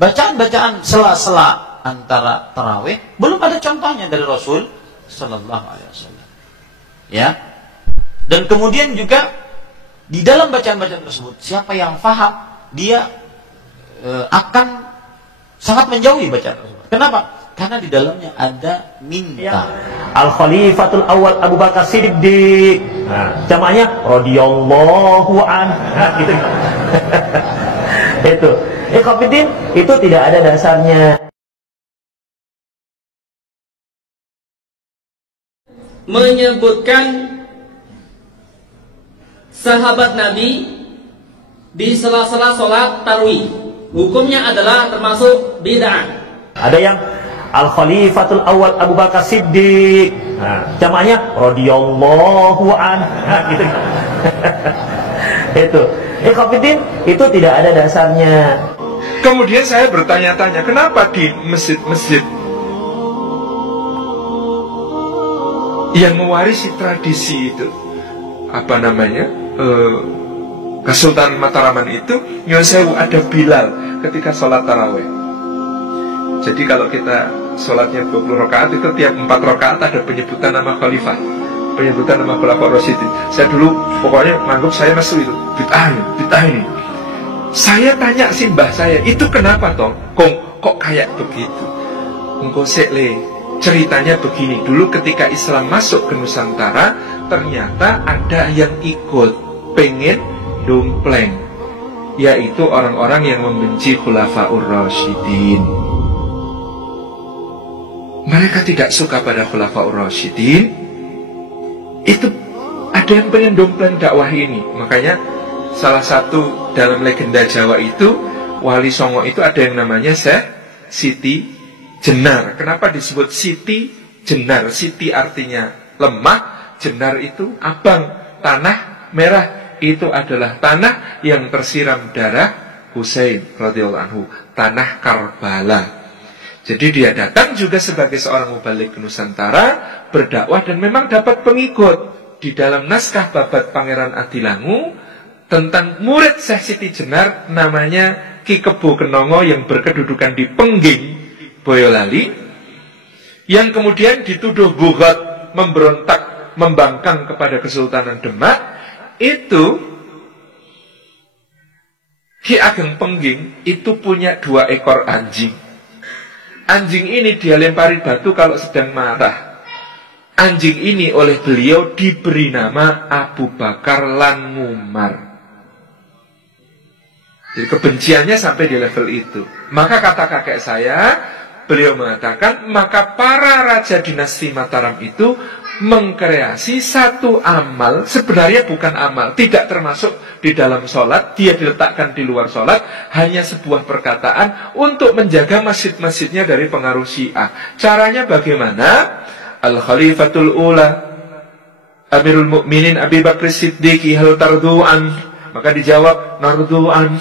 bacaan-bacaan sela-sela antara tarawih belum ada contohnya dari Rasul sallallahu alaihi wasallam. Ya. Dan kemudian juga di dalam bacaan-bacaan tersebut, siapa yang faham, dia akan sangat menjauhi bacaan tersebut. Kenapa? Karena di dalamnya ada minta. Al-Khalifatul Awal Abu Bakar Siddiq. Nah, jamaknya radhiyallahu anhu. Nah, gitu. Itu. Ikhwatiddin, itu tidak ada dasarnya. Menyebutkan sahabat Nabi di sela-sela sholat tarawih, hukumnya adalah termasuk bid'ah. Ada yang Al-Khalifatul Awal Abu Bakar Siddiq. Nah, jamaknya radhiyallahu anhu. Nah, gitu. Itu. Ikhwatiddin, itu tidak ada dasarnya. Kemudian saya bertanya-tanya, kenapa di masjid-masjid yang mewarisi tradisi itu, apa namanya, Kesultanan Mataraman itu, Nyun Sewu ada Bilal ketika sholat tarawih. Jadi kalau kita sholatnya 20 rakaat itu tiap 4 rakaat ada penyebutan nama khalifah, penyebutan nama Khulafaur Rasyidin. Saya dulu pokoknya ngangguk saya masuk itu bid'ah ini. Saya tanya si mbah saya, itu kenapa toh? Kok kayak begitu? Engko sekle, ceritanya begini. Dulu ketika Islam masuk ke Nusantara, ternyata ada yang ikut pengen dompleng, yaitu orang-orang yang membenci Khulafaur Rasyidin. Mereka tidak suka pada Khulafaur Rasyidin. Itu ada yang pengen dompleng dakwah ini. Makanya salah satu dalam legenda Jawa itu, Wali Songo itu ada yang namanya Siti Jenar. Kenapa disebut Siti Jenar? Siti artinya lemah, Jenar itu abang, tanah merah. Itu adalah tanah yang tersiram darah Husain radhiyallahu anhu, tanah Karbala. Jadi dia datang juga sebagai seorang mubalik ke Nusantara, berdakwah dan memang dapat pengikut. Di dalam naskah Babat Pangeran Adilangu tentang murid Syekh Siti Jenar namanya Ki Kebo Kenongo yang berkedudukan di Pengging, Boyolali, yang kemudian dituduh bughat, memberontak, membangkang kepada Kesultanan Demak. Itu Ki Ageng Pengging itu punya 2 ekor anjing. Anjing ini dia lempari batu kalau sedang marah. Anjing ini oleh beliau diberi nama Abu Bakar lan Umar. Jadi kebenciannya sampai di level itu. Maka kata kakek saya, beliau mengatakan, maka para raja dinasti Mataram itu mengkreasi satu amal, sebenarnya bukan amal, tidak termasuk di dalam sholat, dia diletakkan di luar sholat, hanya sebuah perkataan untuk menjaga masjid-masjidnya dari pengaruh Syiah. Caranya bagaimana? Al-Khalifatul Ula Amirul Mukminin Abi Bakr Siddiq hal tardu'an, maka dijawab nardu'an.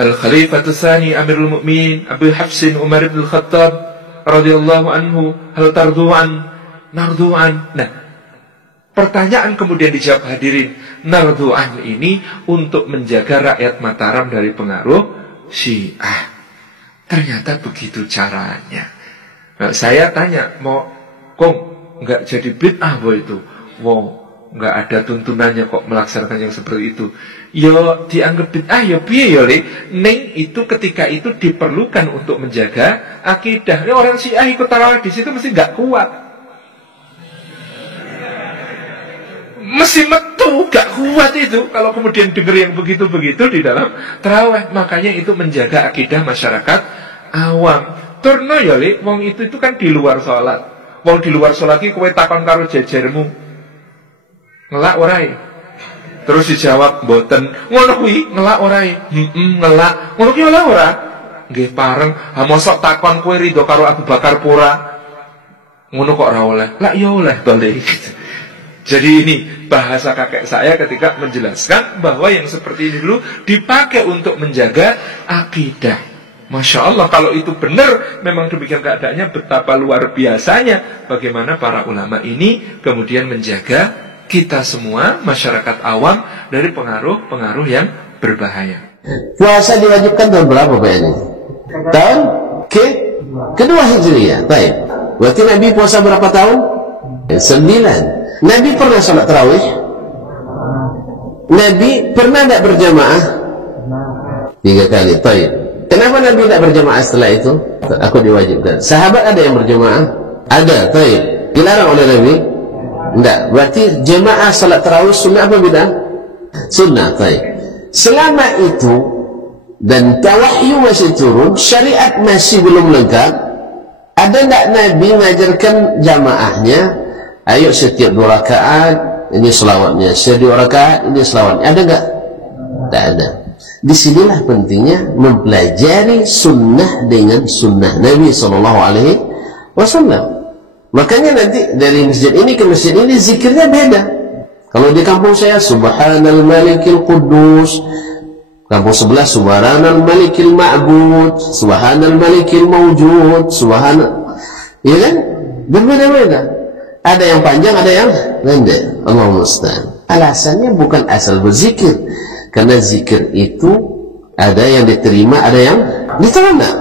Al-Khalifatul Tsani Amirul Mukminin Abu Hafsin Umar bin Khattab radhiyallahu anhu hal tardu'an, nardu'an. Nah, pertanyaan kemudian dijawab hadirin, nardu'an ini untuk menjaga rakyat Mataram dari pengaruh Syiah. Ternyata begitu caranya. Nah, saya tanya, mau nggak jadi bid'ah itu? Nggak ada tuntunannya kok melaksanakan yang seperti itu. Yo dianggap bid'ah yo piye yo le. Neng itu ketika itu diperlukan untuk menjaga akidah. Orang Syiah ikut tarawih di situ mesti nggak kuat. Mesti metu gak kuat itu kalau kemudian dengar yang begitu-begitu di dalam tarawih. Makanya itu menjaga akidah masyarakat awam. Turno ya le, wong itu kan di luar sholat. Wong di luar sholat iki kowe takon karo jejermu, ngelak orai. Terus dijawab mboten. Ngono kuwi ngelak orai. Ngelak. Ngono ki ora. Nggih pareng. Ha mosok takon kowe rido karo Abu Bakar pura. Ngono kok ora oleh. Lah ya oleh balik. Jadi ini bahasa kakek saya ketika menjelaskan bahwa yang seperti ini dulu dipakai untuk menjaga akidah. Masya Allah, kalau itu benar, memang demikian keadaannya, betapa luar biasanya bagaimana para ulama ini kemudian menjaga kita semua, masyarakat awam, dari pengaruh-pengaruh yang berbahaya. Puasa diwajibkan tahun berapa Pak ini? Tahun kedua Hijriah. Baik. Berarti Nabi puasa berapa tahun? 9. Nabi pernah sholat tarawih? Nabi pernah tidak berjamaah? 3 kali. Baik. Kenapa Nabi tidak berjamaah setelah itu? Aku diwajibkan. Sahabat ada yang berjamaah? Ada. Baik. Dilarang oleh Nabi? Tidak. Berarti jamaah sholat tarawih sunnah apa bid'ah? Sunnah. Baik. Selama itu dan wahyu masih turun, syariat masih belum lengkap, ada tidak Nabi mengajarkan jamaahnya, ayo setiap 2 rakaat ini selawatnya, setiap 2 rakaat ini selawatnya, ada enggak? Tak ada. Disinilah pentingnya mempelajari sunnah dengan sunnah Nabi SAW. Makanya nanti dari masjid ini ke masjid ini zikirnya beda. Kalau di kampung saya Subhanal Malikil Quddus, kampung sebelah Subhanal Malikil Ma'bud, Subhanal Malikil Mawjud, ya kan? Berbeda-beda. Ada yang panjang, ada yang pendek. Allahumma musta'an. Alasannya bukan asal berzikir, karena zikir itu ada yang diterima, ada yang ditolak.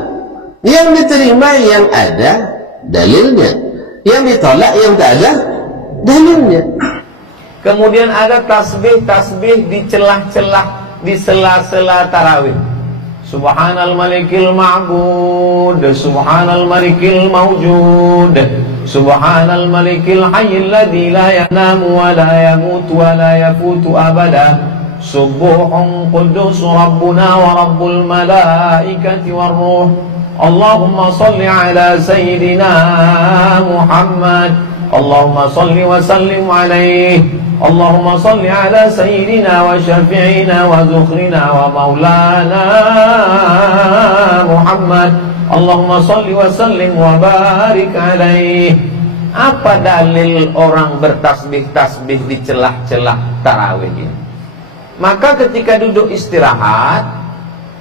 Yang diterima yang ada dalilnya, yang ditolak yang tak ada dalilnya. Kemudian ada tasbih-tasbih di celah-celah, di sela-sela tarawih. Subhanal Malikil Ma'bud, Subhanal Malikil Mawjud, Subhanal Malikil Hayyil Ladzi la yanamu wa la yamutu wa la yafutu abada, Subuhun Quddus Rabbuna wa Rabbul Malaikati war Ruh. Allahumma salli ala Sayyidina Muhammad, Allahumma salli wa sallim alaihi, Allahumma salli ala Sayyidina wa Syafi'ina wa Zukhrina wa Maulana Muhammad, Allahumma salli wa sallim wa barik alaihi. Apa dalil orang bertasbih-tasbih di celah-celah tarawih ini? Maka ketika duduk istirahat,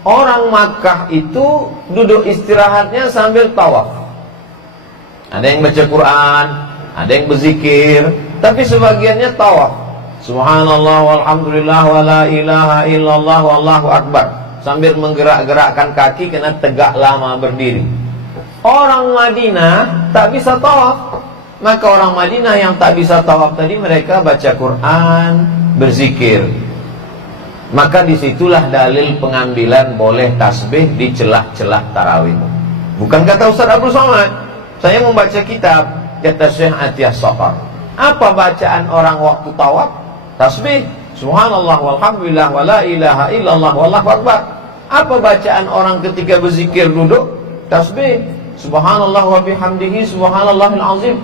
orang Makkah itu duduk istirahatnya sambil tawaf. Ada yang baca Quran, ada yang berzikir, tapi sebagiannya tawaf. Subhanallah walhamdulillah wa la ilaha illallah wallahu akbar, sambil menggerak-gerakkan kaki karena tegak lama berdiri. Orang Madinah tak bisa tawaf. Maka orang Madinah yang tak bisa tawaf tadi, mereka baca Quran, berzikir. Maka disitulah dalil pengambilan boleh tasbih di celah-celah tarawih. Bukan kata Ustaz Abdul Somad. Saya membaca kitab, kata Syekh Atiyah Saqar. Apa bacaan orang waktu tawaf? Tasbih. Subhanallah walhamdulillah wa la ilaha illallah wallahu akbar. Apa bacaan orang ketika berzikir duduk? Tasbih. Subhanallah wa bihamdihi subhanallahil azim.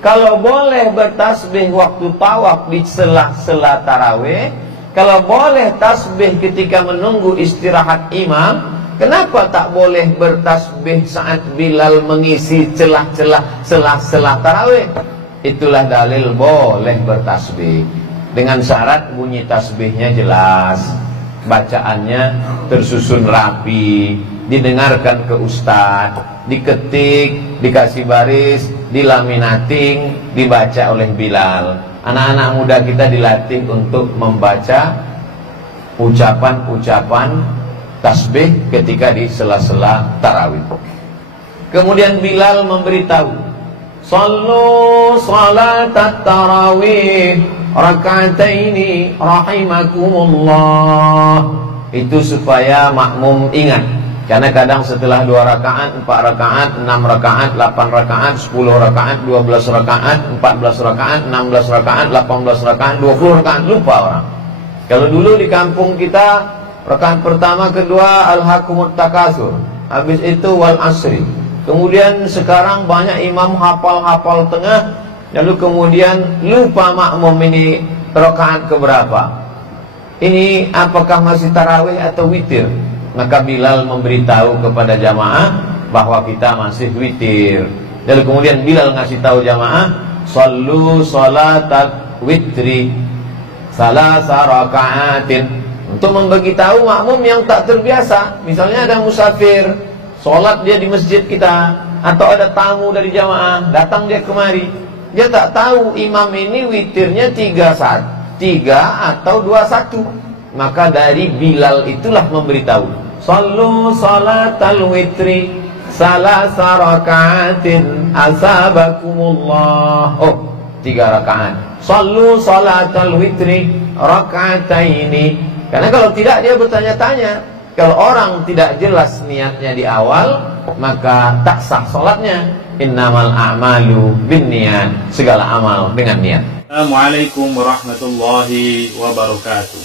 Kalau boleh bertasbih waktu tawaf di sela-sela tarawih, kalau boleh tasbih ketika menunggu istirahat imam, kenapa tak boleh bertasbih saat Bilal mengisi celah-celah sela-sela tarawih? Itulah dalil boleh bertasbih, dengan syarat bunyi tasbihnya jelas, bacaannya tersusun rapi, didengarkan ke ustaz, diketik, dikasih baris, dilaminating, dibaca oleh Bilal. Anak-anak muda kita dilatih untuk membaca ucapan-ucapan tasbih ketika di sela-sela tarawih. Kemudian Bilal memberitahu, sallu salatat tarawih raka'ataini rahimakumullah. Itu supaya makmum ingat. Karena kadang setelah 2 rakaat, 4 rakaat, 6 rakaat, 8 rakaat, 10 rakaat, 12 rakaat, 14 rakaat, 16 rakaat, 18 rakaat, 20 rakaat, lupa orang. Kalau dulu di kampung kita, rakaat pertama, kedua, alhaqumut takasur, habis itu wal asri. Kemudian sekarang banyak imam hafal-hafal tengah, lalu kemudian lupa makmum ini rakaat keberapa. Ini apakah masih tarawih atau witir? Maka Bilal memberitahu kepada jamaah bahwa kita masih witir. Lalu kemudian Bilal ngasih tahu jamaah, sallu salatat witri salasa raka'atin, untuk memberitahu makmum yang tak terbiasa. Misalnya ada musafir, sholat dia di masjid kita, atau ada tamu dari jamaah, datang dia kemari, dia tak tahu imam ini witirnya 3 atau 21. Maka dari Bilal itulah memberitahu, sallu salatal witri salasa raka'atin asabakumullah. Oh, 3 rakaat. Sallu salatal witri raka'ataini. Karena kalau tidak dia bertanya-tanya. Kalau orang tidak jelas niatnya di awal, maka tak sah salatnya. Innamal a'malu binniyat. Segala amal dengan niat. Assalamualaikum warahmatullahi wabarakatuh.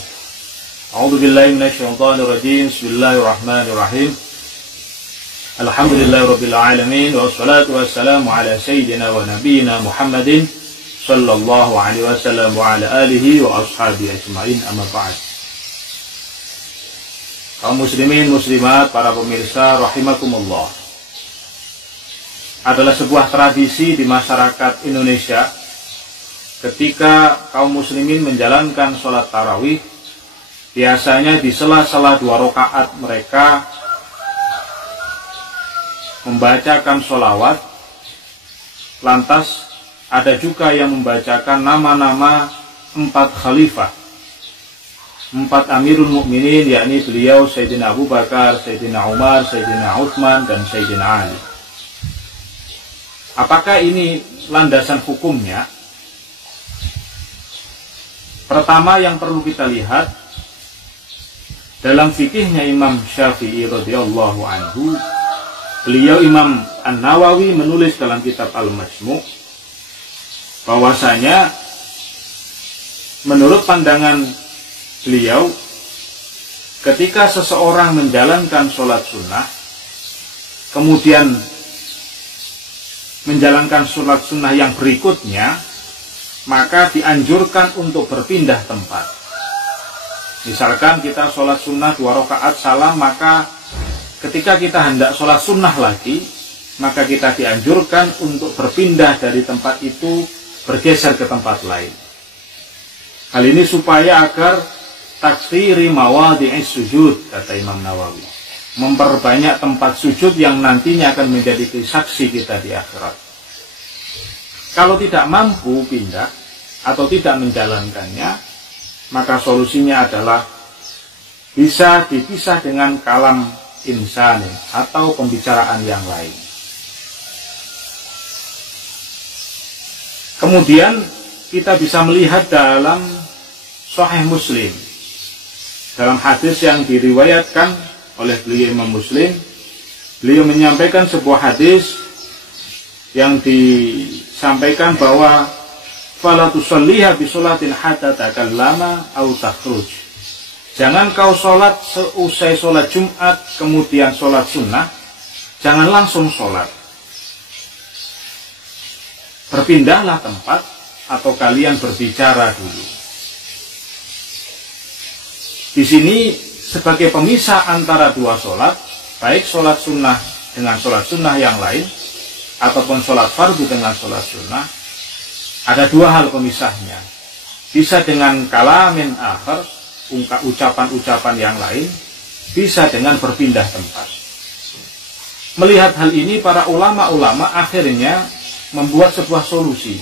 A'udzu billahi minasyaitonir rajim. Bismillahirrahmanirrahim. Alhamdulillahirabbil alamin wassalatu wassalamu ala sayyidina wa nabiyyina Muhammadin sallallahu alaihi wasallam wa ala alihi wa ashabihi ajmain, amma ba'd. Kaum muslimin muslimat, para pemirsa rahimakumullah. Adalah sebuah tradisi di masyarakat Indonesia ketika kaum muslimin menjalankan sholat tarawih, biasanya di sela-sela 2 rakaat mereka membacakan sholawat. Lantas ada juga yang membacakan nama-nama 4 khalifah, 4 amirul mukminin, yakni beliau Sayyidina Abu Bakar, Sayyidina Umar, Sayyidina Utsman, dan Sayyidina Ali. Apakah ini landasan hukumnya? Pertama yang perlu kita lihat, dalam fikihnya Imam Syafi'i radhiyallahu anhu, beliau Imam An-Nawawi menulis dalam kitab Al-Majmu' bahwasanya menurut pandangan beliau, ketika seseorang menjalankan sholat sunnah, kemudian menjalankan sholat sunnah yang berikutnya, maka dianjurkan untuk berpindah tempat. Misalkan kita sholat sunnah 2 rakaat salam, maka ketika kita hendak sholat sunnah lagi, maka kita dianjurkan untuk berpindah dari tempat itu, bergeser ke tempat lain. Hal ini supaya agar taktsiri mawadhi'is sujud, kata Imam Nawawi, memperbanyak tempat sujud yang nantinya akan menjadi saksi kita di akhirat. Kalau tidak mampu pindah atau tidak menjalankannya, maka solusinya adalah bisa dipisah dengan kalam insani atau pembicaraan yang lain. Kemudian kita bisa melihat dalam Sahih Muslim, dalam hadis yang diriwayatkan oleh beliau Imam Muslim, beliau menyampaikan sebuah hadis yang disampaikan bahwa fala tusalliha bi sholatin hatta takallama aw takhruj. Jangan kau sholat seusai sholat Jumat kemudian sholat sunnah, jangan langsung sholat. Berpindahlah tempat atau kalian berbicara dulu. Di sini sebagai pemisah antara 2 sholat, baik sholat sunnah dengan sholat sunnah yang lain, ataupun sholat fardu dengan sholat sunnah, ada 2 hal pemisahnya. Bisa dengan kalamin akhar, ucapan-ucapan yang lain, bisa dengan berpindah tempat. Melihat hal ini, para ulama-ulama akhirnya membuat sebuah solusi.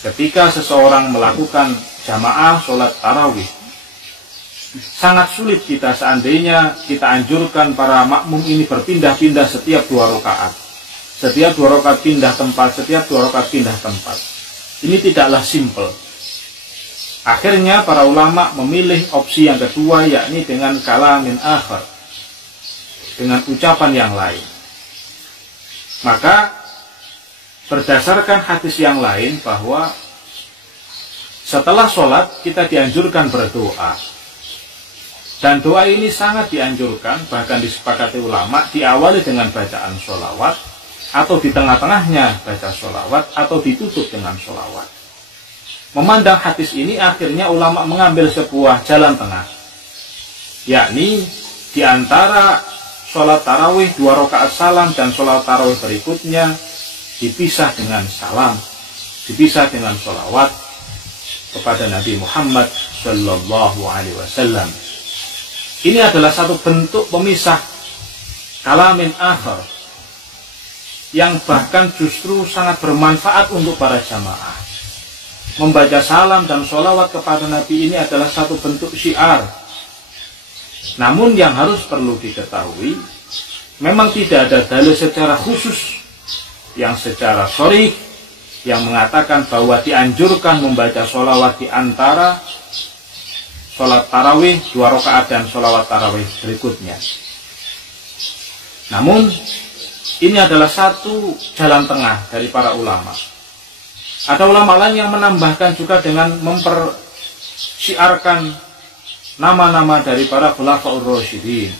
Ketika seseorang melakukan jamaah sholat tarawih, sangat sulit kita seandainya kita anjurkan para makmum ini berpindah-pindah setiap 2 rakaat. Setiap 2 rakaat pindah tempat, setiap 2 rakaat pindah tempat. Ini tidaklah simple. Akhirnya para ulama memilih opsi yang kedua, yakni dengan kalamin akhar, dengan ucapan yang lain. Maka berdasarkan hadis yang lain bahwa setelah sholat kita dianjurkan berdoa. Dan doa ini sangat dianjurkan, bahkan disepakati ulama, diawali dengan bacaan sholawat, atau di tengah-tengahnya baca sholawat, atau ditutup dengan sholawat. Memandang hadis ini, akhirnya ulama mengambil sebuah jalan tengah, yakni di antara sholat tarawih 2 rakaat salam dan sholat tarawih berikutnya dipisah dengan salam, dipisah dengan sholawat kepada Nabi Muhammad Sallallahu Alaihi Wasallam. Ini adalah satu bentuk pemisah kalamin akhir yang bahkan justru sangat bermanfaat untuk para jamaah. membaca salam dan sholawat kepada Nabi ini adalah satu bentuk syiar. Namun yang harus perlu diketahui, memang tidak ada dalil secara khusus yang secara sharih yang mengatakan bahwa dianjurkan membaca sholawat di antara sholat tarawih 2 rakaat dan sholawat tarawih berikutnya. Namun ini adalah satu jalan tengah dari para ulama. Ada ulama lain yang menambahkan juga dengan mempersyiarkan nama-nama dari para khulafaur rasyidin.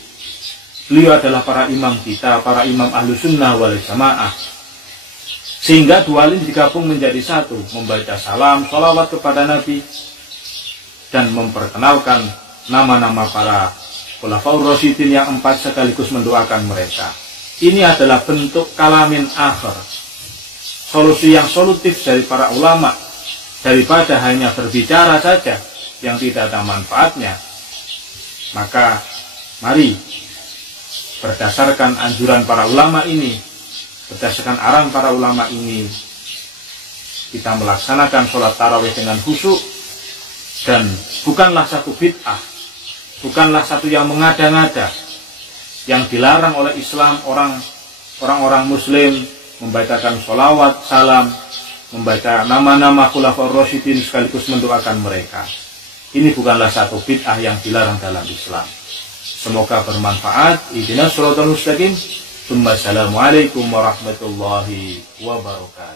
Beliau adalah para imam kita, para imam Ahlus Sunnah wal Jamaah. Sehingga dua ini digabung menjadi satu, membaca salam, sholawat kepada Nabi, dan memperkenalkan nama-nama para khulafaur rasyidin yang 4 sekaligus mendoakan mereka. Ini adalah bentuk kalamin akhir, solusi yang solutif dari para ulama, daripada hanya berbicara saja yang tidak ada manfaatnya. Maka mari berdasarkan anjuran para ulama ini, berdasarkan arahan para ulama ini, kita melaksanakan sholat tarawih dengan khusyuk, dan bukanlah satu bid'ah, bukanlah satu yang mengada-ngada, yang dilarang oleh Islam. Orang-orang muslim membacakan sholawat, salam, membaca nama-nama khulafaur rasyidin sekaligus mendoakan mereka. Ini bukanlah satu bid'ah yang dilarang dalam Islam. Semoga bermanfaat. Ihdinas shiratal mustaqim. Assalamualaikum warahmatullahi wabarakatuh.